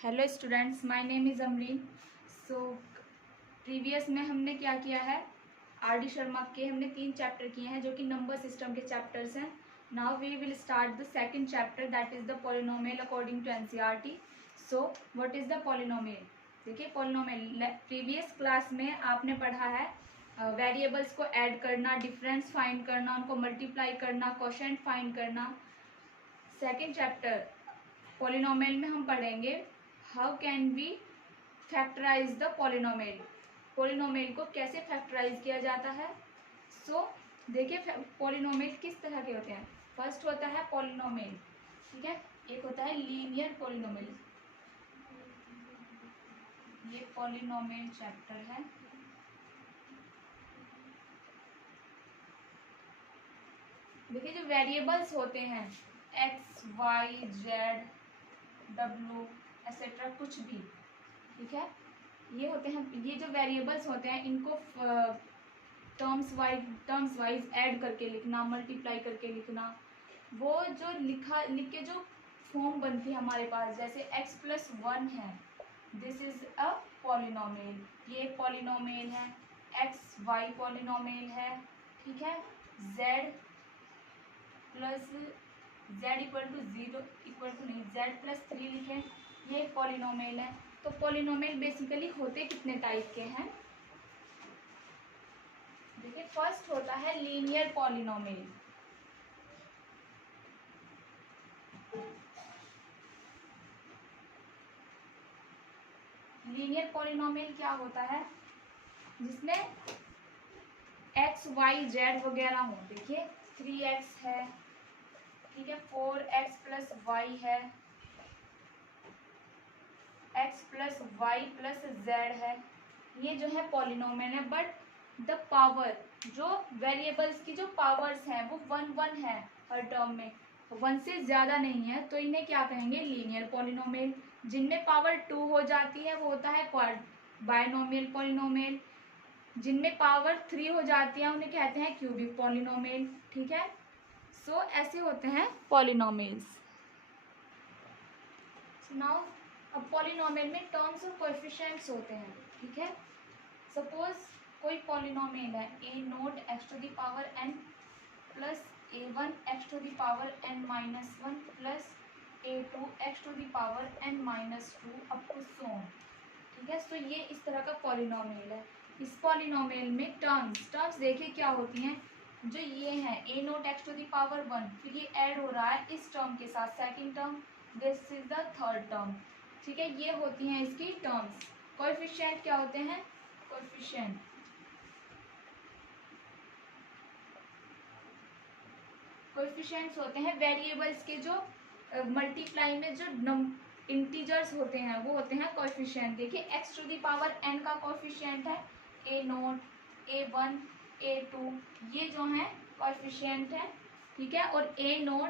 Hello students, my name is Amreen. So previous में हमने क्या किया है, आर डी शर्मा के हमने 3 चैप्टर किए हैं जो कि नंबर सिस्टम के चैप्टर्स हैं। Now we will start the second chapter, that is the polynomial according to NCERT. So what is the polynomial? देखिए, पॉलिनोमियल प्रीवियस क्लास में आपने पढ़ा है वेरिएबल्स को ऐड करना, डिफरेंस फाइंड करना, उनको मल्टीप्लाई करना, क्वोशिएंट फाइंड करना। सेकेंड चैप्टर पॉलिनोमियल में हम पढ़ेंगे how can we factorize the polynomial, polynomial को कैसे फैक्टराइज किया जाता है। सो देखिए, पॉलिनोमियल किस तरह के होते हैं। फर्स्ट होता है पॉलिनोमियल, ठीक है। एक होता है लीनियर पॉलिनोमियल, ये पॉलिनोमियल चैप्टर है। देखिए, जो वेरिएबल्स होते हैं एक्स वाई जेड डब्ल्यू एक्सेट्रा कुछ भी, ठीक है, ये होते हैं, ये जो वेरिएबल्स होते हैं इनको टर्म्स वाइज ऐड करके लिखना, मल्टीप्लाई करके लिखना। वो जो लिख के जो फॉर्म बनती है हमारे पास, जैसे x+1 है, दिस इज अ पॉलिनोमियल, ये पॉलिनोमियल है। एक्स वाई पॉलिनोमियल है, ठीक है। z equal to 0 equal to नहीं, z+3 लिखें, ये पॉलिनोमियल है। तो पॉलिनोमियल बेसिकली होते कितने टाइप के हैं? देखिए, फर्स्ट होता है लीनियर पॉलिनोमियल। लीनियर पॉलिनोमियल क्या होता है? जिसमें एक्स वाई जेड वगैरह हो। देखिए, 3x है, ठीक है, 4x+y है, x+y+z है। ये जो है पॉलिनोमियल है, बट द पावर, जो वेरिएबल्स की जो पावर्स हैं वो 1 है हर टर्म में, 1 से ज्यादा नहीं है, तो इन्हें क्या कहेंगे? Linear polynomial. जिनमें पावर 2 हो जाती है वो होता है बायनोमियल पॉलिनोमियल। जिनमें पावर 3 हो जाती है उन्हें कहते हैं क्यूबिक पॉलिनोमियल, ठीक है। सो ऐसे होते हैं पॉलिनोमियल्स। नाउ अब पॉलिनोमियल में टर्म्स और कोएफिशिएंट्स होते हैं, ठीक है। सपोज कोई पॉलिनोमियल है a0x⁻n plus a1x⁻n-1 plus a2x⁻n-2 up to so on, ठीक है। सो ये इस तरह का पॉलिनोमियल है। इस पॉलिनोमियल में टर्म्स देखिए क्या होती हैं। जो ये है a0x⁻1, फिर ये ऐड हो रहा है इस टर्म के साथ, second term, this is the third term, ठीक है। ये होती हैं इसकी टर्म्स। कोएफिशिएंट क्या होते हैं? कोएफिशिएंट्स होते हैं वेरिएबल्स के, जो मल्टीप्लाई में जो इंटीजर्स होते हैं वो होते हैं कोएफिशिएंट। देखिए, x⁻n का कोएफिशिएंट है a0, a1, a2, ये जो है कोएफिशिएंट है, ठीक है। और a0,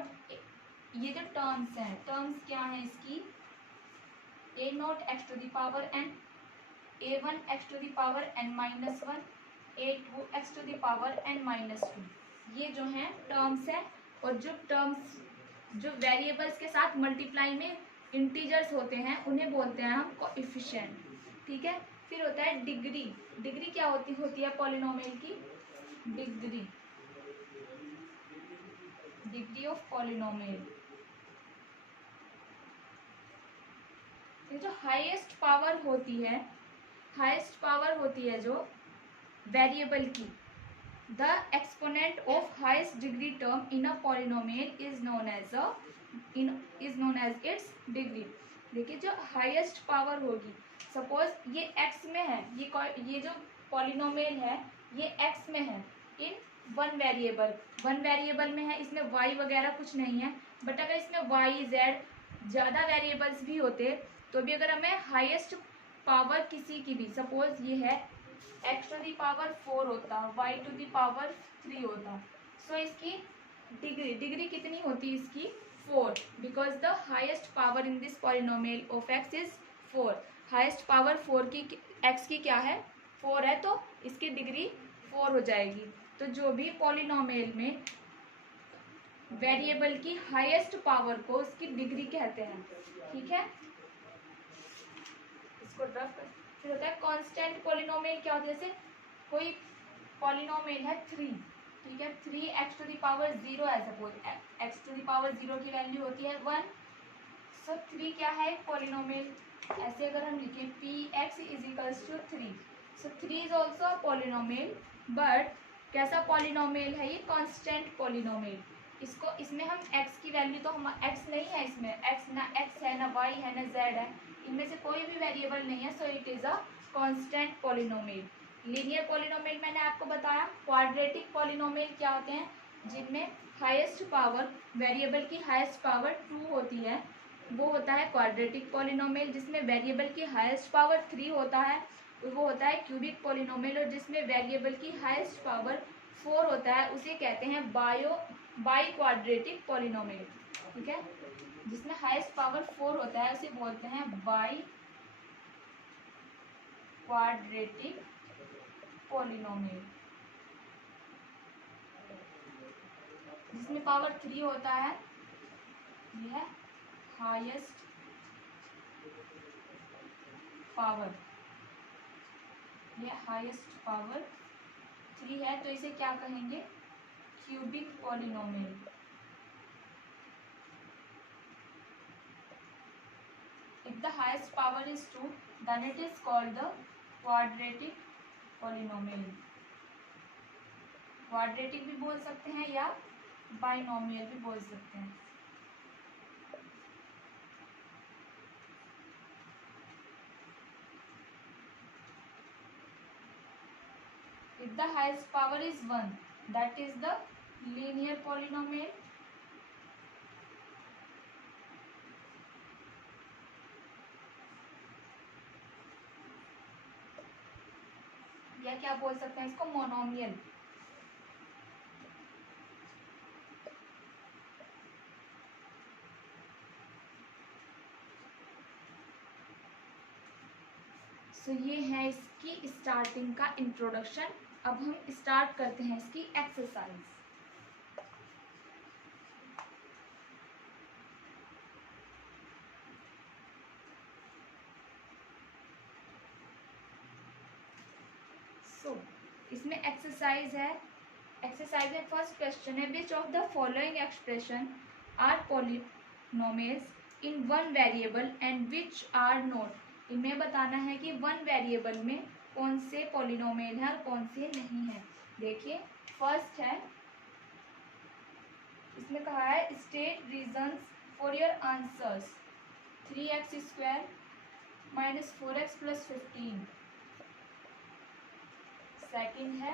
ये जो टर्म्स हैं, टर्म्स क्या है इसकी? a0x⁻n, a1x⁻n-1, a2x⁻n-2, ये जो है टर्म्स है। और जो टर्म्स जो वेरिएबल्स के साथ मल्टीप्लाई में इंटीजर्स होते हैं उन्हें बोलते हैं हम कोएफिशिएंट, ठीक है। फिर होता है डिग्री। डिग्री क्या होती है पॉलिनोमियल की? Degree of polynomial. जो हाईएस्ट पावर होती है जो वेरिएबल की, the exponent of highest degree term in a polynomial is known as its degree. देखिए, जो हाईएस्ट पावर होगी, सपोज ये x में है, ये जो पॉलिनोमियल है ये x में है इन वन वेरिएबल में है, इसमें y वगैरह कुछ नहीं है। बट अगर इसमें y z ज़्यादा वेरिएबल्स भी होते तो भी, अगर हमें हाईएस्ट पावर किसी की भी, सपोज ये है x⁴ होता, y⁻3 होता, सो इसकी डिग्री कितनी होती? इसकी 4, because the highest power in this polynomial of x is 4। Highest power 4 की x की क्या है? 4 है, तो इसकी डिग्री 4 हो जाएगी। तो जो भी पॉलिनोमियल में वेरिएबल की हाईएस्ट पावर को उसकी डिग्री कहते हैं, ठीक है। इसको ड्रॉप कर। फिर होता है कांस्टेंट पॉलिनोमियल। क्या होता है, जैसे कोई पॉलिनोमियल है 3, ठीक है, 3x⁻0 है सपोज, x⁻0 की वैल्यू होती है 1। सो 3 क्या है, पॉलिनोमियल। ऐसे अगर हम लिखें px = 3, so 3 is also a polynomial, but कैसा पॉलिनोमियल है ये, कांस्टेंट पॉलिनोमियल। इसको इसमें हम x की वैल्यू, तो हम x नहीं है इसमें, x ना x है ना y है ना z है, इनमें से कोई भी वेरिएबल नहीं है, so it is a constant polynomial. Linear polynomial मैंने आपको बताया। क्वाड्रेटिक पॉलिनोमियल क्या होते हैं, जिनमें हाईएस्ट पावर, वेरिएबल की हाईएस्ट पावर 2 होती है, वो होता है क्वाड्रेटिक पॉलिनोमियल। जिसमें वेरिएबल की हाईएस्ट पावर 3 होता है, वो होता है क्यूबिक पॉलिनोमियल। और जिसमें वेरिएबल की हाईएस्ट पावर 4 होता है, उसे कहते हैं बाई क्वाड्रेटिक पॉलिनोमियल, ठीक है। जिसमें हाईएस्ट पावर 4 होता है, उसे बोलते हैं बाई क्वाड्रेटिक पॉलिनोमियल। जिसमें पावर 3 होता है, यह है हाईएस्ट पावर, यह हाईएस्ट पावर 3 है, तो इसे क्या कहेंगे, cubic polynomial. If the highest power is 2, then it is called the quadratic polynomial. Quadratic भी बोल सकते हैं या बाइनोमियल भी बोल सकते हैं। If the highest power is 1, that is the linear polynomial. या क्या बोल सकते हैं इसको, मोनोमियल। सो ये है इसकी स्टार्टिंग का इंट्रोडक्शन। अब हम स्टार्ट करते हैं इसकी एक्सरसाइज। इसमें एक्सरसाइज है। एक्सरसाइज में फर्स्ट क्वेश्चन है, which of the following expression are polynomials in one variable and which are not. इनमें बताना है कि वन वेरिएबल में कौन से पॉलिनोमियल हैं और कौन से नहीं हैं। देखिए फर्स्ट है, इसमें कहा है state reasons for your answers. 3x² - 4x + 15। Second है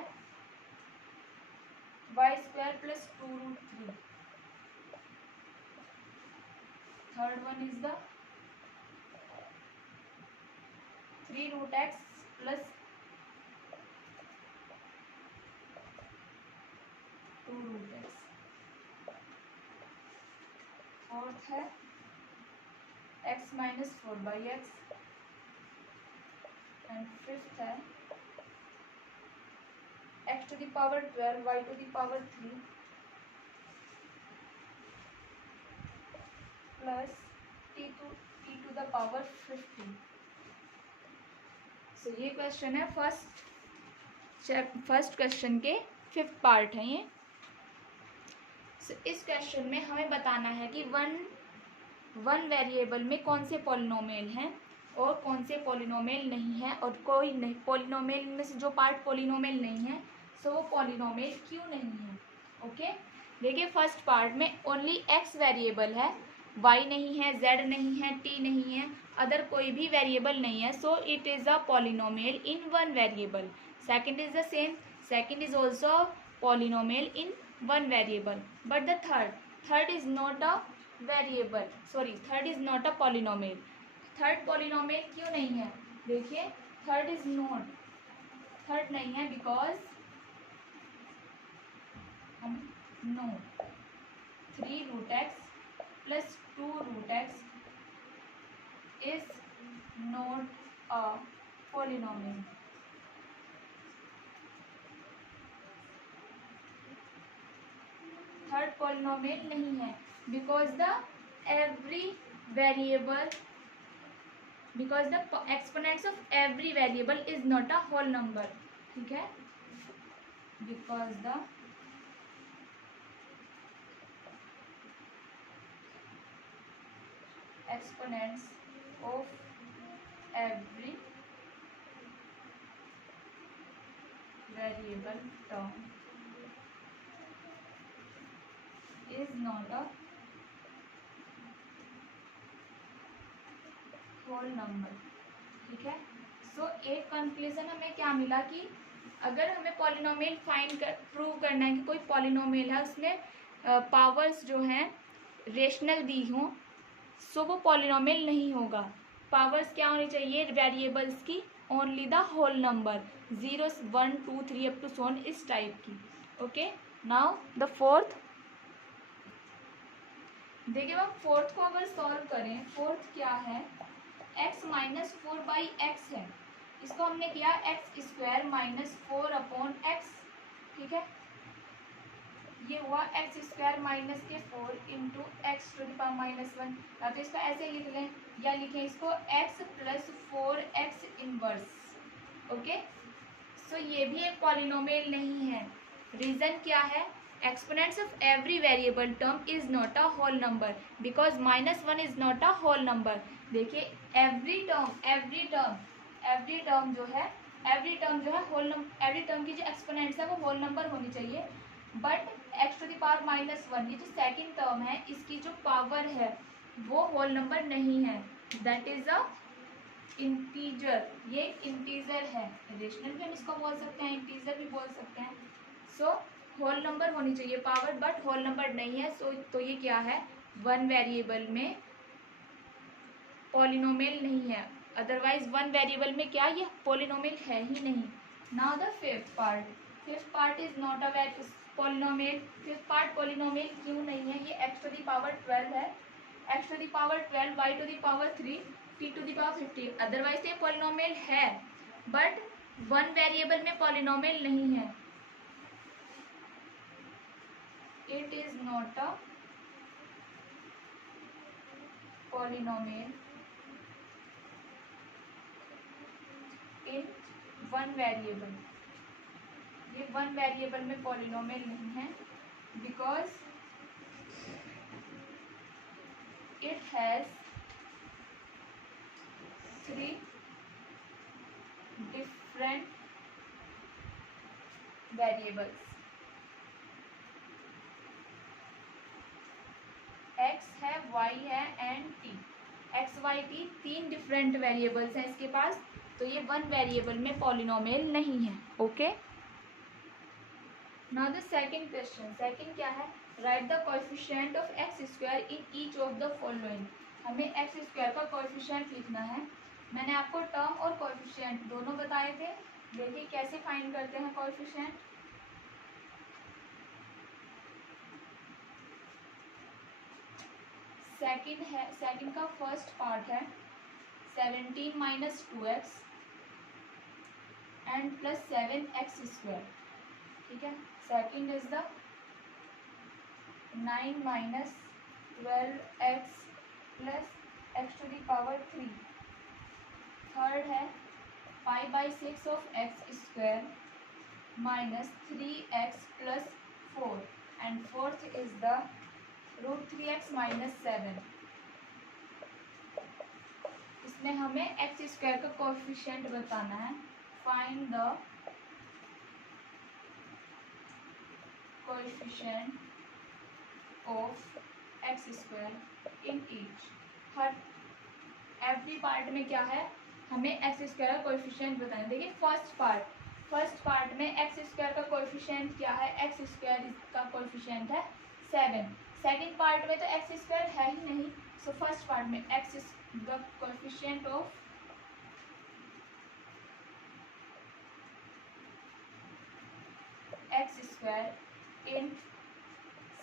y² + 2√3। Third one is the 3√x + 2√x। Fourth है x - 4/x। एंड फिफ्थ है x⁻12 y⁻3 प्लस t⁻50। सो ये क्वेश्चन है फर्स्ट क्वेश्चन के 5th पार्ट है ये। सो इस क्वेश्चन में हमें बताना है कि वन वेरिएबल में कौन से पॉलिनोमियल हैं और कौन से पॉलिनोमियल नहीं है, और कोई नहीं पॉलिनोमियल में से जो पार्ट पॉलिनोमियल नहीं है, सो वो पॉलिनोमियल क्यों नहीं है। ओके, देखिए फर्स्ट पार्ट में ओनली x वेरिएबल है, y नहीं है, z नहीं है, t नहीं है, अदर कोई भी वेरिएबल नहीं है, so it is a polynomial in one variable. Second is the same, second is also polynomial in one variable, but the third is not a variable, sorry third is not a polynomial. Third polynomial क्यों नहीं है, देखिए third is not, third नहीं है because हम know 3√x + 2√x is not a polynomial. Third polynomial नहीं है because the every variable because the exponents of every variable is not a whole number. ठीक है, because the exponents of every variable term is not a whole number. ठीक है, सो एक conclusion हमें क्या मिला कि अगर हमें पॉलिनोमियल प्रूव करना है कि कोई पॉलिनोमियल है उसमें पावर्स जो हैं रेशनल दी हों, सो वो पॉलिनोमियल नहीं होगा. पावर्स क्या होनी चाहिए वेरिएबल्स की? Only the whole number, 0, 1, 2, 3 up to सोन इस टाइप की. Okay, now the fourth. देखिए हम फोर्थ को अगर सॉल्व करें, फोर्थ क्या है? x माइनस 4/x है. इसको हमने किया x स्क्वायर माइनस 4/x. ठीक है, ये हुआ एक्स स्क्वायर माइनस के 4 into x to the power minus 1. या तो इसको ऐसे लिख लें या लिखें इसको x plus 4x inverse. Okay, so ये भी एक पॉलिनोमियल नहीं है. रीजन क्या है? Exponents of every variable term is not a whole number because -1 is not a whole number. देखिए एवरी टर्म जो है होल नंबर, एवरी टर्म की जो एक्सपोनेंट्स है वो होल नंबर होनी चाहिए. But x to the power -1 ये जो सेकंड टर्म है इसकी जो पावर है वो होल नंबर नहीं है. That is an integer. ये इंटीजर है. रेशनल भी हम इसको बोल सकते हैं, इंटीजर भी बोल सकते हैं. सो होल नंबर होनी चाहिए पावर, बट होल नंबर नहीं है. सो तो ये क्या है? वन वेरिएबल में पॉलिनोमियल नहीं है. अदरवाइज वन वेरिएबल में क्या ये पॉलिनोमियल है ही नहीं. Now the fifth part is not a polynomial. Fifth part polynomial क्यों नहीं है? ये x टू द पावर 12 है. x to the power 12, y to the power 3, t to the power 15. Otherwise ये पॉलिनोमियल है, बट वन वेरिएबल में polynomial नहीं है. It is not a polynomial in one variable. ये वन वेरिएबल में polynomial नहीं है because it has 3 different variables. x है, y है and t. x, y, t 3 different variables हैं इसके पास, तो ये वन वेरिएबल में पॉलिनोमियल नहीं है. Okay, now the second question. Second क्या है? Right the coefficient of x square in each of the following. हमें एक्स स्क्वायर का कोएफिशिएंट लिखना है. मैंने आपको टर्म और कोएफिशिएंट दोनों बताए थे. देखिए कैसे फाइंड करते हैं कोएफिशिएंट. सेकंड का फर्स्ट पार्ट है 17 minus 2x and plus 7x square. ठीक है, second is the 9 minus 12x plus x to the power 3. Third है 5/6 of x square minus 3x plus 4. And fourth is the √3x minus 7. इसमें हमें x square का coefficient बताना है. Find the coefficient of x square in each. हर every part में क्या है? हमें एक्स स्क्वायर का कोएफिशिएंट बताना है. देखिए फर्स्ट पार्ट में एक्स स्क्वायर का कोएफिशिएंट क्या है? एक्स स्क्वायर का कोएफिशिएंट है 7. सेकंड पार्ट में तो एक्स स्क्वायर है ही नहीं. सो फर्स्ट पार्ट में x the coefficient of x square in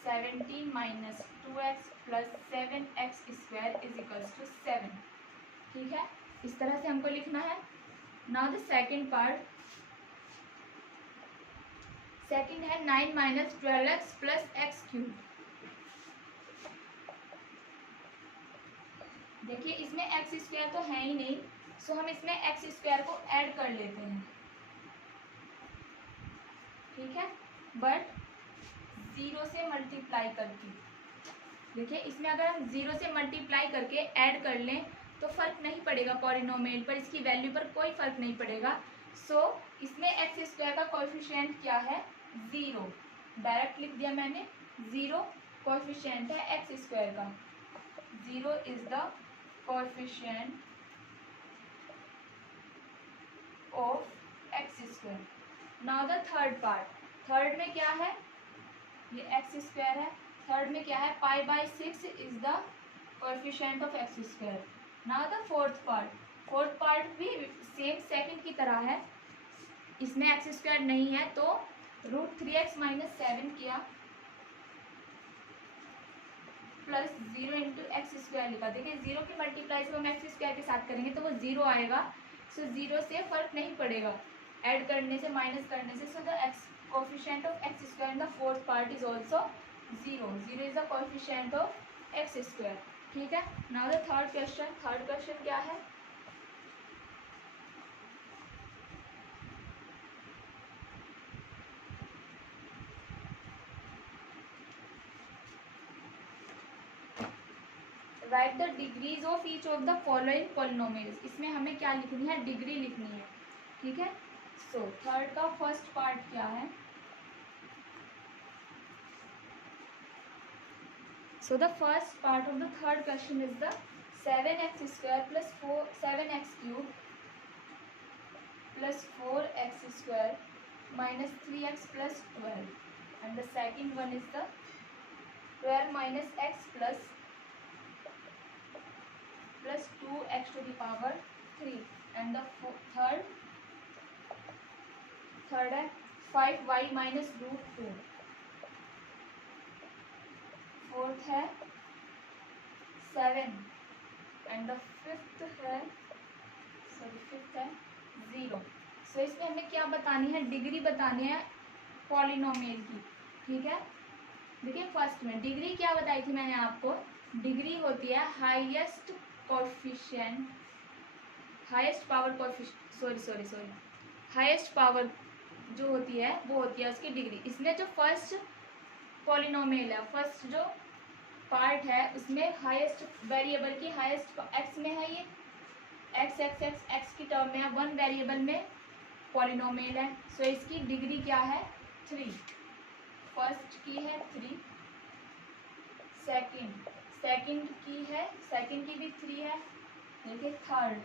17 minus 2x plus 7x square is equals to 7. ठीक है, इस तरह से हमको लिखना है. Now the second part. Second है 9 minus 12x plus x cube. देखिए इसमें एक्स स्क्वायर तो है ही नहीं, सो हम इसमें एक्स स्क्वायर को ऐड कर लेते हैं, ठीक है, बट 0 से मल्टीप्लाई करके। देखिए इसमें अगर हम 0 से मल्टीप्लाई करके ऐड कर लें तो फर्क नहीं पड़ेगा पॉलिनोमियल पर, इसकी वैल्यू पर कोई फर्क नहीं पड़ेगा। सो इसमें एक्स स्क्वायर का कोएफिशिएंट क्या है, 0, डायरेक्ट लिख दिया मैंने, 0 कोएफिशिएंट है एक्स स्क्वायर का, 0 is the coefficient of x square. Now the third part, third में क्या है, ये एक्स स्क्वायर है, थर्ड में क्या है, π/6 is the coefficient of x square. Now the fourth part, fourth part भी सेम सेकंड की तरह है, इसमें एक्स स्क्वायर नहीं है तो √3x - 7 किया प्लस 0 इंटू एक्स स्क्वायर लिखा। देखिए 0 की मल्टीप्लाई से हम एक्स स्क्वायर के साथ करेंगे तो वो 0 आएगा, सो 0 से फर्क नहीं पड़ेगा ऐड करने से माइनस करने से। So the x coefficient of x square in the fourth part is also 0, 0 is the coefficient of x square, ठीक है। Now the third question, third question क्या है, right the degrees of each of the following polynomials. इसमें हमें क्या लिखनी है, degree लिखनी है, ठीक है। सो थर्ड का फर्स्ट पार्ट क्या है, so the first part of the third question is the 7x² plus 7x³ plus 4x² minus 3x plus 12, and the second one is the 12 minus x plus 2x to the power 3, and the third है 5y minus √2, fourth है 7, and the fifth है 0। सो इसमें हमें क्या बतानी है, degree बतानी है पॉलिनोमियल की, ठीक है। देखिए फर्स्ट में डिग्री क्या बताई थी मैंने आपको, डिग्री होती है highest coefficient, highest power coefficient, highest power जो होती है वो होती है उसकी डिग्री। इसमें जो फर्स्ट पॉलिनोमियल है, फर्स्ट जो पार्ट है उसमें हाईएस्ट वेरिएबल की हाईएस्ट एक्स में है, ये एक्स की टर्म में है, वन वेरिएबल में पॉलिनोमियल है। सो इसकी डिग्री क्या है, 3, फर्स्ट की है 3, सेकंड की है, सेकंड की भी 3 है। देखिए थर्ड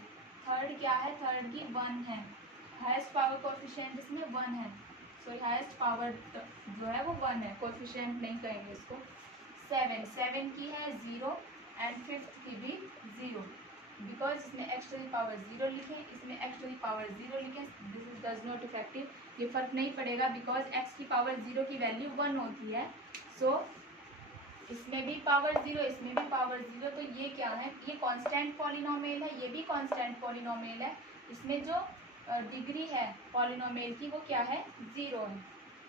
क्या है, थर्ड की 1 है, हाईएस्ट पावर कोएफिशिएंट इसमें 1 है, सो हाईएस्ट पावर जो है वो 1 है, कोएफिशिएंट नहीं कहेंगे इसको। 7 की है 0, एंड फिफ्थ की भी 0, बिकॉज इसमें एक्स टू द पावर 0 लिखें, इसमें एक्स टू द पावर 0 लिखें, this is does not effective, ये फर्क नहीं पड़ेगा बिकॉज एक्स की पावर 0 की वैल्यू 1 होती है। सो इसमें भी पावर 0, इसमें भी पावर 0, तो ये क्या है, ये कांस्टेंट पॉलिनोमियल है, ये भी कांस्टेंट पॉलिनोमियल है। इसमें जो डिग्री है पॉलिनोमियल की वो क्या है, 0 है।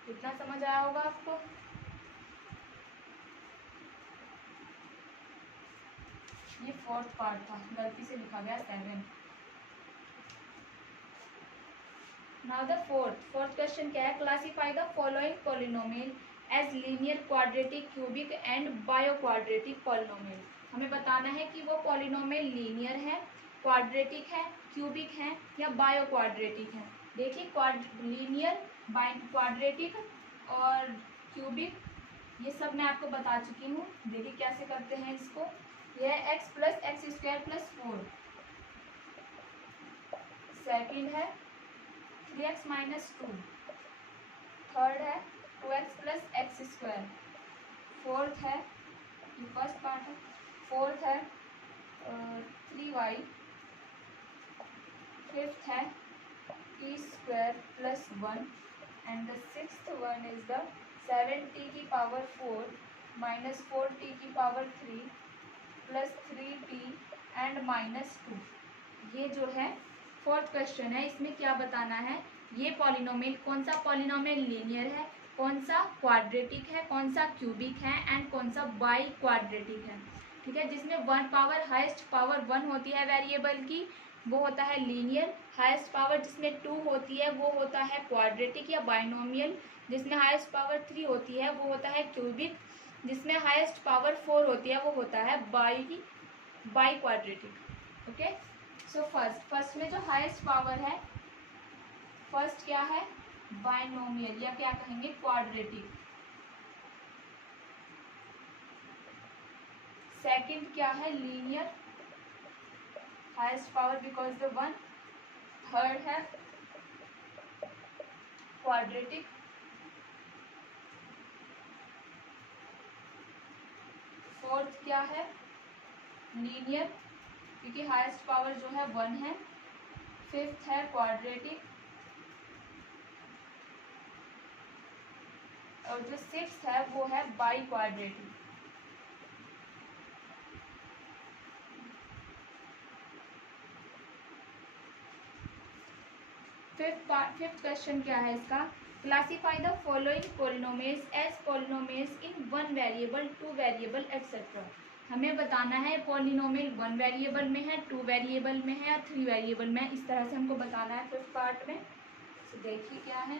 कितना समझ आया होगा आपको। ये फोर्थ पार्ट था, गलती से लिखा गया 7। नाउ द फोर्थ क्वेश्चन क्या है, classify the following polynomial as linear, quadratic, cubic and biquadratic polynomial. हमें बताना है कि वो पॉलिनोमियल लीनियर है, क्वाड्रेटिक है, क्यूबिक है या बायो क्वाड्रेटिक है। देखिए लीनियर, क्वाड्रेटिक और क्यूबिक ये सब मैं आपको बता चुकी हूँ। देखिए कैसे करते हैं इसको, यह x plus x² plus 4, second है 3x माइनस 2, थर्ड है 2x प्लस x², फोर्थ है, ये फर्स्ट पार्ट है, फोर्थ है 3y, फिफ्थ है t² plus 1, and the sixth one is the 7t की पावर 4 माइनस 4t की power 3 plus 3t and minus 2। ये जो है फोर्थ क्वेश्चन है, इसमें क्या बताना है, ये पॉलिनोमियल कौन सा पॉलिनोमियल लीनियर है, कौन सा क्वाड्रेटिक है, कौन सा क्यूबिक है एंड कौन सा बाई क्वाड्रेटिक है, ठीक है, जिसमें वन पावर हाईएस्ट पावर 1 होती है वेरिएबल की, वो होता है लीनियर। हाईएस्ट पावर जिसमें 2 होती है वो होता है क्वाड्रेटिक या बाइनोमियल। जिसमें हाईएस्ट पावर 3 होती है वो होता है क्यूबिक। जिसमें हाईएस्ट पावर 4 होती है वो होता है by quadratic. Okay, so first में जो हाईएस्ट पावर है, फर्स्ट क्या है, बाइनोमियल या क्या कहेंगे, क्वाड्रेटिक। सेकंड क्या है, linear, highest power because the 1। Third है क्वाड्रेटिक। फोर्थ क्या है, लीनियर, क्योंकि हाईएस्ट पावर जो है 1 है। फिफ्थ है क्वाड्रेटिक, और जो सिक्स्थ है वो है बाई क्वाड्रेटिक। फिफ्थ क्वेश्चन क्या है इसका, classify the following polynomials as polynomials in 1 variable, 2 variable etcetera. हमें बताना है पॉलिनोमियल 1 वेरिएबल में है, 2 वेरिएबल में है या 3 वेरिएबल में है, इस तरह से हमको बताना है फिफ्थ पार्ट में। तो देखिए क्या है,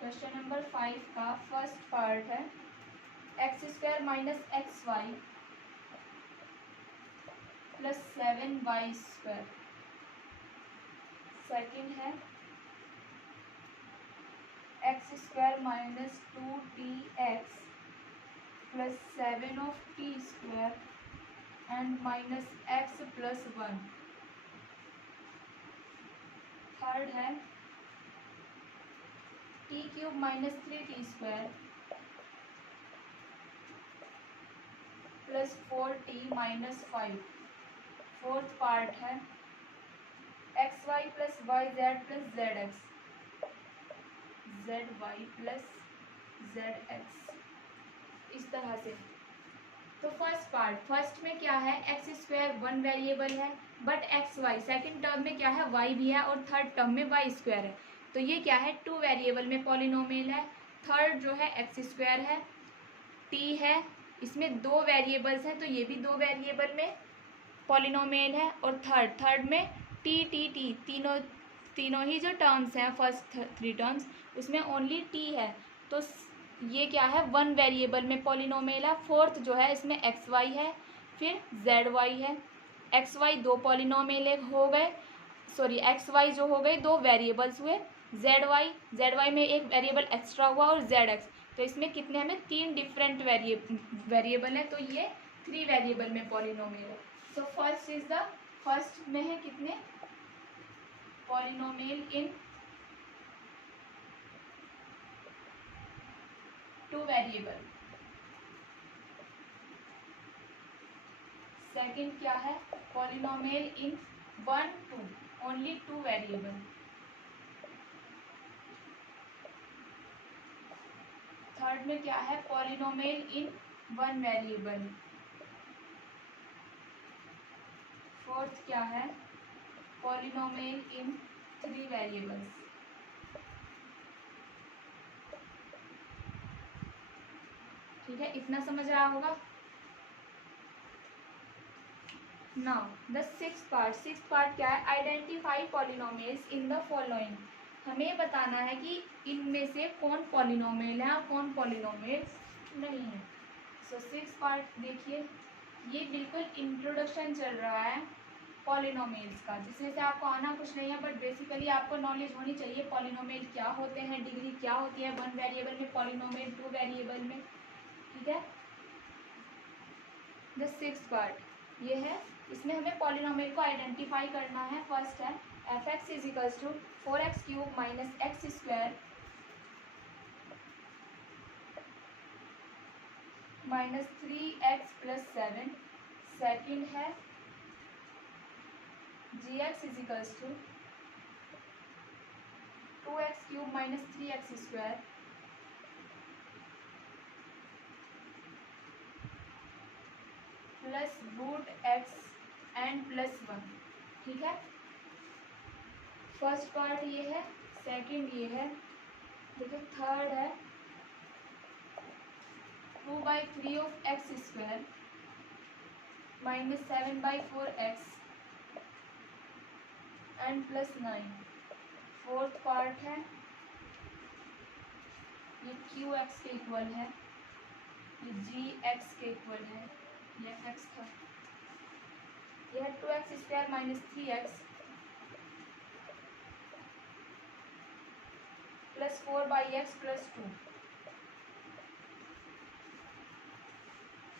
क्वेश्चन नंबर 5 का फर्स्ट पार्ट है x² minus XY plus 7y²। Second है x² minus 2tx plus 7t² and minus x plus 1। Third है t³ minus 3t² plus 4t minus 5। Fourth part है xy plus yz plus zx, zy plus zx, इस तरह से। तो first में क्या है, x² 1 वेरिएबल है, बट xy सेकंड टर्म में क्या है, y भी है, और थर्ड टर्म में y² है। तो ये क्या है, 2 वेरिएबल में पॉलिनोमियल है। थर्ड जो है x² है, t है, इसमें 2 वेरिएबल्स हैं, तो ये भी 2 वेरिएबल में पॉलिनोमियल है। और थर्ड में t तीनों ही जो टर्म्स हैं, फर्स्ट 3 टर्म्स, उसमें ओनली t है, तो ये क्या है, 1 वेरिएबल में पॉलिनोमियल है। फोर्थ जो है इसमें xy है, फिर zy है। xy 2 पॉलिनोमियल हो गए, सॉरी xy जो हो गए 2 वेरिएबल्स हुए। zy में एक वेरिएबल एक्स्ट्रा हुआ, और zx, तो इसमें कितने, हमें 3 डिफरेंट वेरिएबल है, तो ये 3 वेरिएबल में पॉलिनोमियल है। सो फर्स्ट में है कितने, पॉलिनोमियल इन 2 वेरिएबल। सेकंड क्या है, पॉलिनोमियल इन 1 2, ओनली 2 वेरिएबल। थर्ड में क्या है, पॉलिनोमियल इन 1 वेरिएबल। फोर्थ क्या है, पॉलिनोमियल इन 3 वेरिएबल्स। ठीक है, इतना समझ रहा होगा। नाउ द सिक्स्थ पार्ट क्या है, identify polynomials in the following. हमें बताना है कि इनमें से कौन पॉलिनोमियल है और कौन पॉलिनोमियल्स नहीं है। सो सिक्स्थ पार्ट देखिए, ये बिल्कुल इंट्रोडक्शन चल रहा है पॉलिनोमियल्स का, जिसमें से आपको आना कुछ नहीं है, बट बेसिकली आपको नॉलेज होनी चाहिए पॉलिनोमियल क्या होते हैं, डिग्री क्या होती है 1 वेरिएबल में, पॉलिनोमियल 2 वेरिएबल में। ठीक है, द सिक्स्थ पार्ट ये है, इसमें हमें पॉलिनोमियल को आइडेंटिफाई करना है। फर्स्ट है f(x) is equals to 4x³ minus x² minus 3x plus 7। Second है gx is equals to 2x³ minus 3x² root x n plus one. ठीक है, फर्स्ट पार्ट ये है, सेकंड ये है। देखिए थर्ड है 2/3 of x square minus 7/4 x n plus 9। Fourth part है ये क्यू एक्स के इक्वल है, ये जी एक्स के इक्वल है, ये एक्स था, यह 2x² minus 3x plus 4/x plus 2।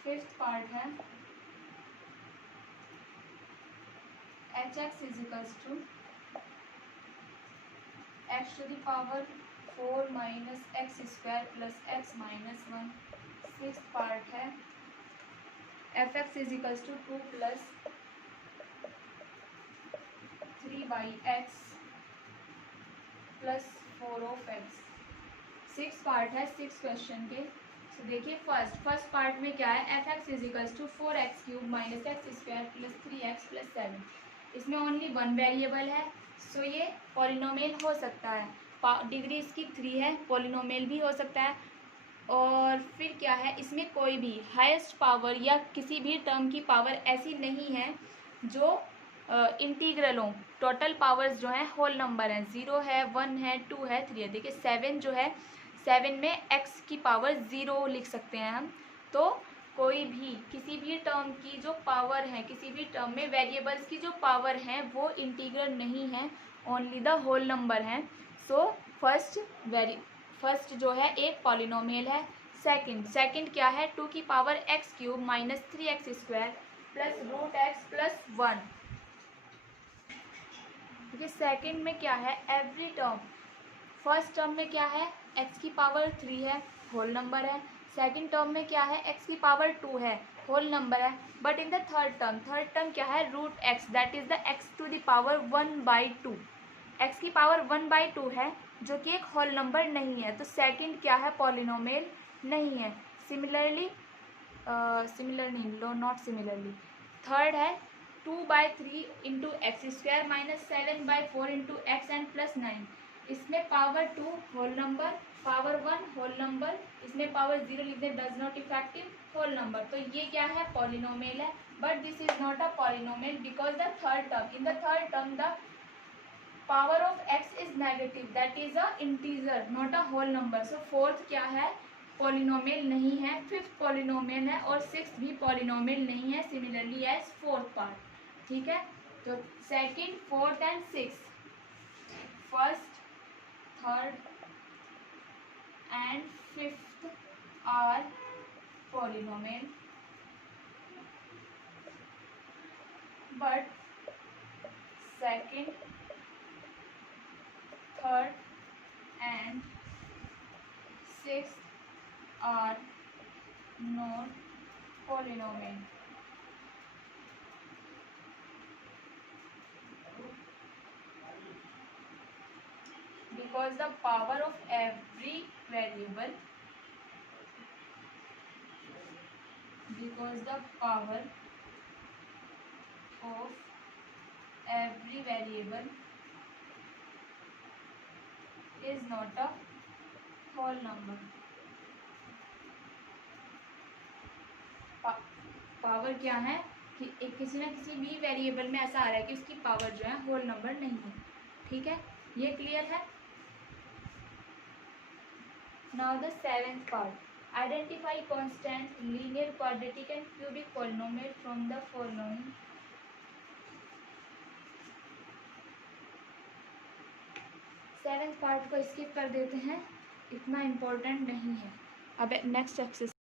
Fifth part है h x is equals to x to the power 4 minus x square plus x minus 1। Sixth part है f x is equals to 2 plus 3/x plus 4 of x. Six part है six question के। तो देखिए first part में क्या है, f x is equals to 4x³ minus x square plus 3x plus 7। इसमें only one variable है, सो ये पॉलिनोमियल हो सकता है। डिग्री इसकी 3 है, पॉलिनोमियल भी हो सकता है। और फिर क्या है, इसमें कोई भी हाईएस्ट पावर या किसी भी टर्म की पावर ऐसी नहीं है जो इंटीग्रल हो। टोटल पावर्स जो है होल नंबर है, 0 है, 1 है, 2 है, 3 है। देखिए 7 जो है, 7 में x की पावर 0 लिख सकते हैं हम। तो कोई भी किसी भी टर्म की जो पावर है, किसी भी टर्म में वेरिएबल्स की जो पावर है वो इंटीग्रल नहीं है, ओनली द होल नंबर है। सो फर्स्ट जो है एक पॉलिनोमियल है। सेकंड क्या है, 2 की power x³ minus 3x² plus root x plus 1। देखिए सेकंड में क्या है, एवरी टर्म, फर्स्ट टर्म में क्या है, x की पावर 3 है, होल नंबर है। सेकंड टर्म में क्या है, x की पावर 2 है, होल नंबर है। But in the third term क्या है, root x, that is the x to the power 1/2। x की पावर 1/2 है जो कि एक होल नंबर नहीं है, तो सेकंड क्या है, पॉलिनोमियल नहीं है। सिमिलरली थर्ड है 2/3 into x square minus 7/4 into x n plus 9। इसमें power 2 whole number, power 1 whole number, इसमें पावर 0 लिख दे, does not effective whole number. तो ये क्या है, पॉलिनोमियल है। But this is not a polynomial because the third term, in the third term the power of x is negative, that is an integer not a whole number. So fourth क्या है, polynomial नहीं है। Fifth polynomial है और sixth भी polynomial नहीं है, similarly as fourth part. ठीक है, तो second, fourth and sixth, first, third and fifth are polynomial, but second, third and sixth are not polynomial. Because the power of every variable, because the power of every variable is not a whole number. Power क्या है कि एक किसी ना किसी भी variable में ऐसा आ रहा है कि उसकी पावर जो है होल नंबर नहीं है। ठीक है, ये क्लियर है। Now the seventh part, identify constant, linear, quadratic and cubic polynomial from the following. Seventh part को स्किप कर देते हैं, इतना इम्पोर्टेंट नहीं है। अब नेक्स्ट एक्सरसाइज